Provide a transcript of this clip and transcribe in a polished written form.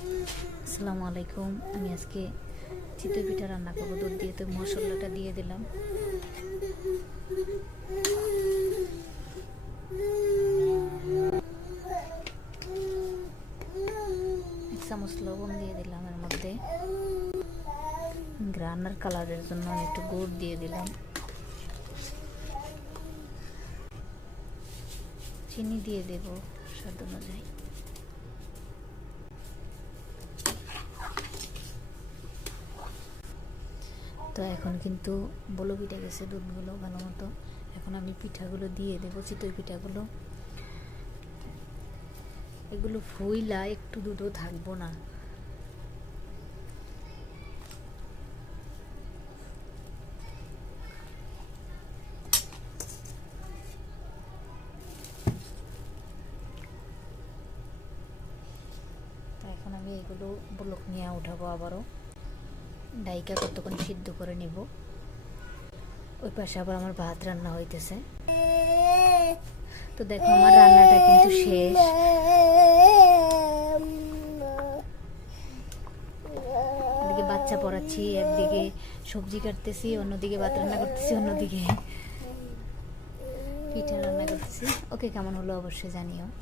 আসসালামু আলাইকুম। আমি আজকে চিতই পিঠা রান্না করবো। দুধ দিয়ে তো মশলাটা দিয়ে দিলাম, এক চামচ লবণ দিয়ে দিলাম। এর মধ্যে গ্রানার কালারের জন্য আমি একটু গুড় দিয়ে দিলাম, চিনি দিয়ে দেব স্বাদ অনুযায়ী। তো এখন কিন্তু বলো পিঠে গেছে দুধগুলো ভালো মতো। এখন আমি পিঠাগুলো দিয়ে দেবো, চিতই পিঠাগুলো। এগুলো ফুইলা একটু দুধও থাকবো না। তো এখন আমি এগুলো বলক নিয়ে উঠাবো, আবারও ডাইকা কতক্ষণ সিদ্ধ করে নিব। ওই পাশে আবার আমার ভাত রান্না হইতেছে। তো দেখো আমার রান্নাটা কিন্তু শেষ। এদিকে বাচ্চা পড়াচ্ছি, একদিকে সবজি কাটতেছি, অন্যদিকে ভাত রান্না করতেছি, অন্যদিকে পিঠা রান্না করতেছি। ওকে, কেমন হলো অবশ্যই জানিও।